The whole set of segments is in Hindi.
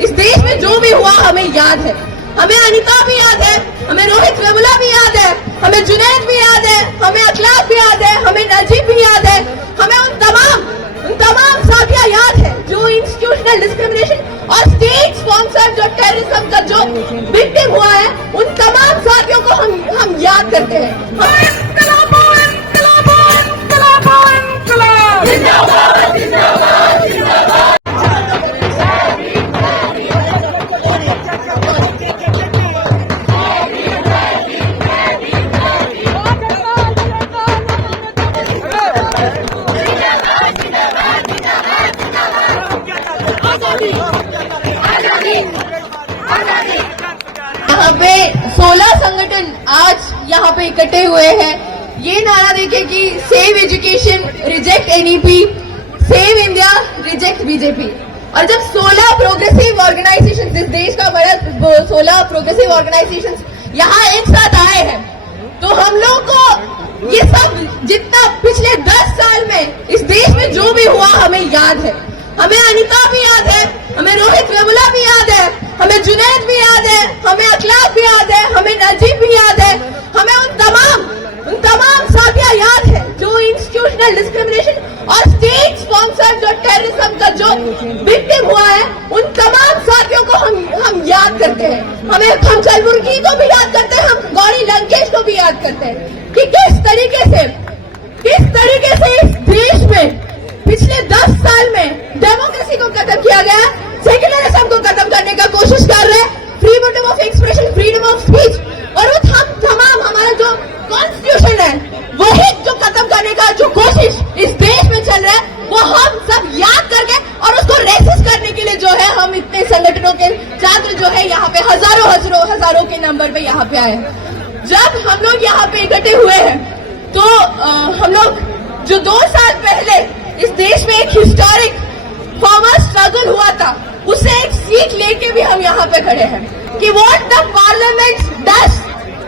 इस देश में जो भी हुआ हमें याद है। हमें अनिता भी याद है, हमें रोहित वेमुला भी याद है, हमें जुनैद भी याद है, हमें अखलाक भी याद है, हमें नजीब भी याद है, हमें उन तमाम साथियां याद है जो इंस्टीट्यूशनल डिस्क्रिमिनेशन और स्टेट स्पॉन्सर्ड जो टेररिज्म का जो विक्टिम हुआ है, उन तमाम साथियों को हम याद करते हैं। यहाँ पे 16 संगठन आज यहाँ पे इकट्ठे हुए हैं। ये नारा देखे कि save education reject NEP, save India reject BJP. और जब 16 प्रोग्रेसिव ऑर्गेनाइजेशन, इस देश का बड़ा 16 प्रोग्रेसिव ऑर्गेनाइजेशन यहाँ एक साथ आए हैं, तो हम लोग को ये सब जितना पिछले 10 साल में इस देश में जो भी हुआ हमें याद है। हमें अनिता भी याद है, हमें रोहित वेमुला भी याद है, हमें जुनैद भी याद है, हमें अखलाक भी याद है, हमें नजीब भी याद है, हमें उन तमाम साथियां याद है जो इंस्टीट्यूशनल डिस्क्रिमिनेशन और स्टेट स्पॉन्सर्ड जो टेररिज्म का जो विक्टिम हुआ है, उन तमाम साथियों को हम याद करते हैं। हम कलबुर्गी को भी याद करते हैं, हम गौरी लंकेश को भी याद करते हैं कि किस तरीके से इस देश में पिछले 10 साल में डेमोक्रेसी को खत्म किया गया, सेक्युलरिज्म को खत्म करने का कोशिश कर रहे हैं, freedom of expression, freedom of speech, और वो तमाम हमारा जो कॉन्स्टिट्यूशन है वही जो खत्म करने का जो कोशिश इस देश में चल रहा है, वो हम सब याद करके और उसको रेसिस्ट करने के लिए जो है हम इतने संगठनों के छात्र जो है यहाँ पे हजारों के नंबर पे यहाँ पे आए हैं। जब हम लोग यहाँ पे इकट्ठे हुए हैं तो हम लोग जो 2 साल पहले इस देश में एक हिस्टोरिक फार्मर स्ट्रगल हुआ था, उससे एक सीख लेके भी हम यहाँ पे खड़े हैं कि what the parliament does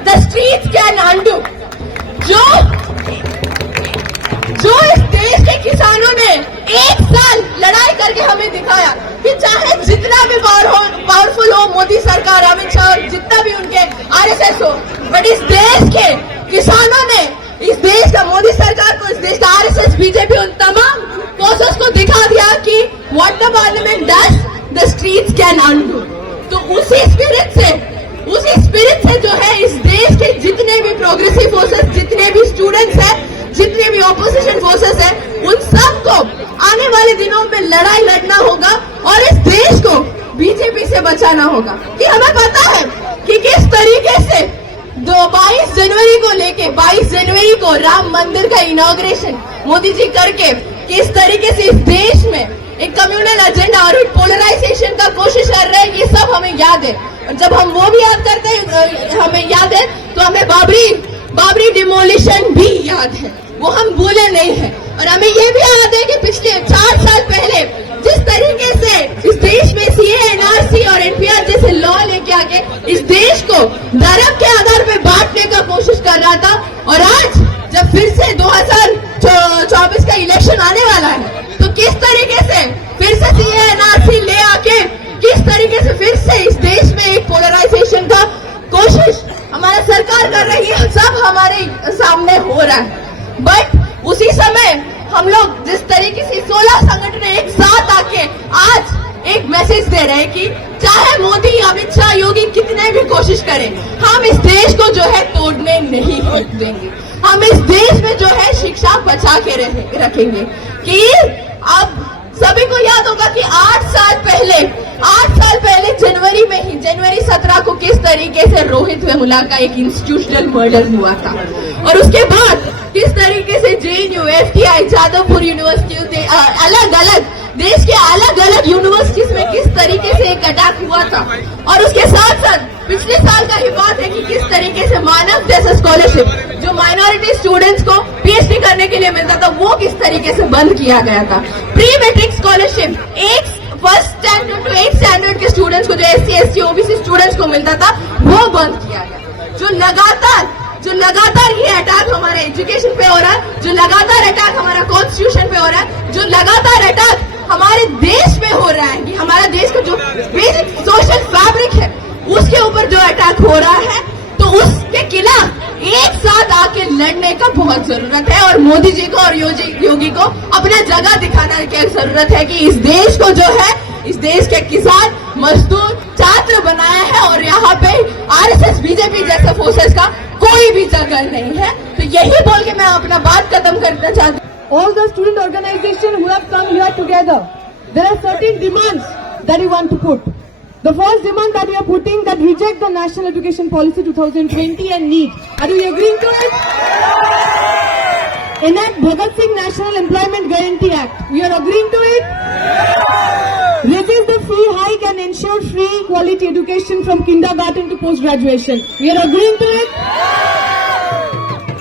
the streets can undo. जो इस देश के किसानों ने 1 साल लड़ाई करके हमें दिखाया कि चाहे जितना भी पावरफुल हो मोदी सरकार, अमित शाह, जितना भी उनके आरएसएस हो, बट इस देश के किसानों ने इस देश का मोदी सरकार को, इस देश का आरएसएस, बीजेपी, उन तमाम फोर्सेस को दिखा दिया कि what the parliament does the streets can undo. तो उसी स्पिरिट से जो है इस देश के जितने भी प्रोग्रेसिव फोर्सेस, जितने भी स्टूडेंट्स हैं, जितने भी ऑपोजिशन फोर्सेस हैं, उन सबको आने वाले दिनों में लड़ाई लड़ना होगा और इस देश को बीजेपी से बचाना होगा। कि हमें पता है कि किस तरीके से 22 जनवरी को राम मंदिर का इनॉग्रेशन मोदी जी करके किस तरीके से इस देश में एक कम्युनल एजेंडा और पोलराइजेशन का कोशिश कर रहे हैं, ये सब हमें याद है। और जब हम वो भी याद करते हैं, हमें याद है, तो हमें बाबरी डिमोलिशन भी याद है, वो हम भूले नहीं है। और हमें ये भी याद है कि पिछले 4 साल पहले जिस तरीके से इस देश में सीए, एनआरसी और एनपीआर जैसे लॉ लेके आके इस देश को धर्म के आधार पर बांटने का कोशिश कर रहा था, और आज जब फिर से 2024 का इलेक्शन आने वाला है, तो किस तरीके से फिर से सीए, एनआरसी ले आके किस तरीके से फिर से इस देश में एक पोलराइजेशन का कोशिश हमारा सरकार कर रही है, सब हमारे सामने हो रहा है। बट उसी समय हम लोग जिस तरीके से 16 संगठन एक साथ आके आज एक मैसेज दे रहे हैं कि चाहे मोदी, अमित शाह, योगी कितने भी कोशिश करें, हम इस देश को जो है तोड़ने नहीं देंगे। हम इस देश में जो है शिक्षा बचा के रखेंगे। कि अब सभी को याद होगा कि 8 साल पहले जनवरी 17 को किस तरीके से रोहित वेमुला का एक इंस्टीट्यूशनल मर्डर हुआ था, और उसके बाद किस तरीके से जेएनयू, एफटीआई, जादवपुर यूनिवर्सिटी, अलग देश के अलग यूनिवर्सिटीज में किस तरीके से एक अटैक हुआ था। और उसके साथ साथ पिछले साल का ही बात है कि किस तरीके से मानव जैसा स्कॉलरशिप जो माइनॉरिटी स्टूडेंट्स को पीएचडी करने के लिए मिलता था, वो किस तरीके से बंद किया गया था। Pre matric scholarship first standard to 8th standard के स्टूडेंट्स को, जो एससी, एसटी, ओबीसी स्टूडेंट्स को मिलता था, वो बंद किया गया। जो लगातार ये अटैक हमारे एजुकेशन पे हो रहा है, जो लगातार अटैक हमारा कॉन्स्टिट्यूशन पे हो रहा है, जो लगातार अटैक हमारे देश में हो रहा है कि हमारा देश का जो बेसिक सोशल फैब्रिक है उसके ऊपर जो अटैक हो रहा है, तो उसके खिलाफ एक साथ आके लड़ने का बहुत जरूरत है। और मोदी जी को और योगी को अपना जगह दिखाने की जरूरत है कि इस देश को जो है, इस देश के किसान, मजदूर, छात्र बनाया है और यहाँ पे आरएसएस, बीजेपी जैसे फोर्सेस का कोई भी जगह नहीं है। तो यही बोल के मैं अपना बात खत्म करना चाहती हूँ। All the student organizations who have come here together, there are certain demands that we want to put. The first demand that we are putting, that reject the National Education Policy 2020 and NEET. Are you agreeing to it? Enact Bhagat Singh National Employment Guarantee Act. We are agreeing to it? Reduce the fee hike and ensure free quality education from kindergarten to post-graduation. We are agreeing to it?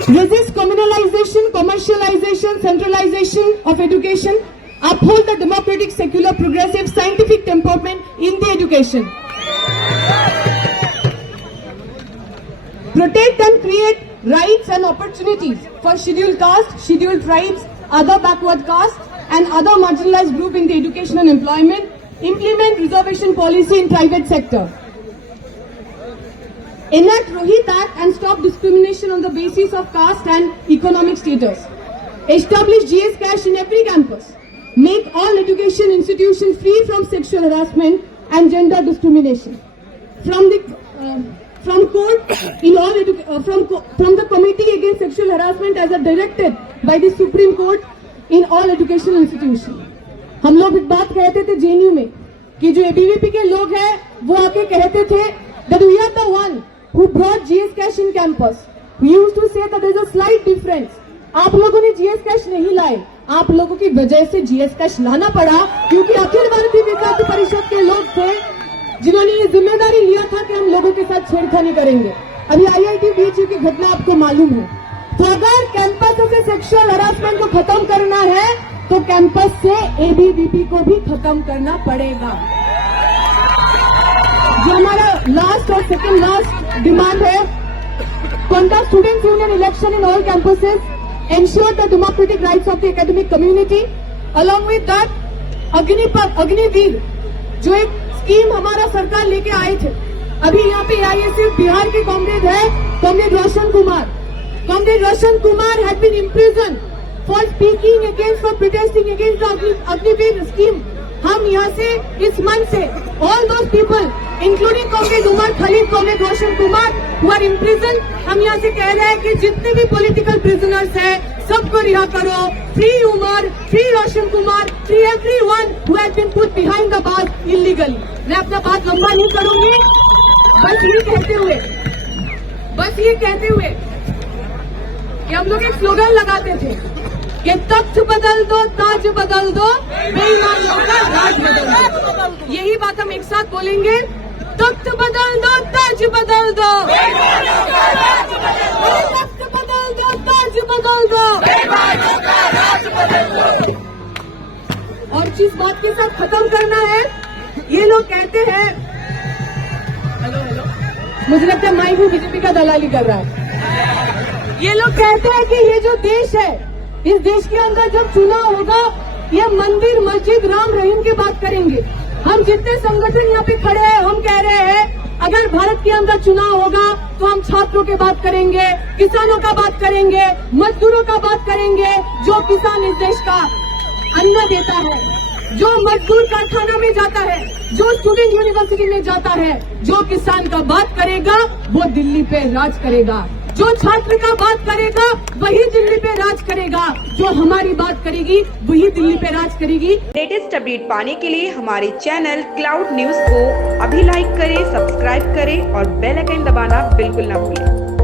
Resist communalization, commercialization, centralization of education. Uphold the democratic, secular, progressive, scientific temperament in the education. Protect and create rights and opportunities for scheduled castes, scheduled tribes, other backward castes and other marginalized groups in the education and employment. Implement reservation policy in private sector. Enact Rohit Act and stop discrimination on the basis of caste and economic status. Establish GS Cash in every campus. Make all education institutions free from sexual harassment and gender discrimination. From the Committee Against Sexual Harassment as directed by the Supreme Court in all educational institutions. हम लोग एक बात कहते थे जेएनयू में कि जो एबीवीपी के लोग हैं वो आके कहते थे that we are the one who brought GS Cash in campus. We used to say that there is a slight difference. आप लोगों ने GS Cash नहीं लाए, आप लोगों की वजह से GS Cash लाना पड़ा, क्योंकि अखिल भारतीय विद्यार्थी परिषद के लोग थे जिन्होंने ये जिम्मेदारी लिया था कि हम लोगों के साथ छेड़खानी करेंगे। अभी आईआईटी बीएचयू की घटना आपको मालूम है। तो अगर कैंपस से सेक्सुअल हरासमेंट को खत्म करना है तो कैंपस से एबीवीपी को भी खत्म करना पड़ेगा। जो हमारा लास्ट और सेकंड लास्ट डिमांड है, conduct student union election in all campuses, ensure the democratic rights of the academic community. Along with that, Agniveer जो एक स्कीम हमारा सरकार लेके आए थे, अभी यहाँ पे आईएसएफ बिहार के कॉमरेड है, comrade Roshan Kumar. Comrade Roshan Kumar had been imprison for speaking against, for protesting against the Agniveer scheme. हम यहाँ से इस मंच से all those people including comrade Umar Khalid, comrade Roshan Kumar who are in prison, हम यहाँ से कह रहे हैं कि जितने भी पॉलिटिकल प्रिजनर्स हैं सबको रिहा करो। Free Umar, free Roshan Kumar, free everyone who has been put behind the bars illegally. मैं अपना बात लंबा नहीं करूंगी, बस ये कहते हुए कि हम लोग एक स्लोगन लगाते थे कि तख्त बदल दो, ताज बदल दो, बेईमानों का राज बदल दो। यही बात हम एक साथ बोलेंगे, तख्त बदल दो, ताज बदल दो, तख्त बदल दो, ताज बदल दो। और जिस बात के साथ खत्म करना है, ये लोग कहते हैं, हेलो, मुझे लगता है माइक भी बीजेपी का दलाली कर रहा है। ये लोग कहते हैं कि ये जो देश है, इस देश के अंदर जब चुनाव होगा, ये मंदिर, मस्जिद, राम रहीम की बात करेंगे। हम जितने संगठन यहाँ पे खड़े हैं, हम कह रहे हैं अगर भारत के अंदर चुनाव होगा तो हम छात्रों की बात करेंगे, किसानों का बात करेंगे, मजदूरों का बात करेंगे। जो किसान इस देश का अन्न देता है, जो मजदूर कारखाना में जाता है, जो स्टूडेंट यूनिवर्सिटी में जाता है, जो किसान का बात करेगा वो दिल्ली पे राज करेगा। जो छात्र का बात करेगा वही दिल्ली पे राज करेगा। जो हमारी बात करेगी वही दिल्ली पे राज करेगी। लेटेस्ट अपडेट पाने के लिए हमारे चैनल क्लाउड न्यूज को अभी लाइक करें, सब्सक्राइब करें और बेल आइकन दबाना बिल्कुल ना भूलें।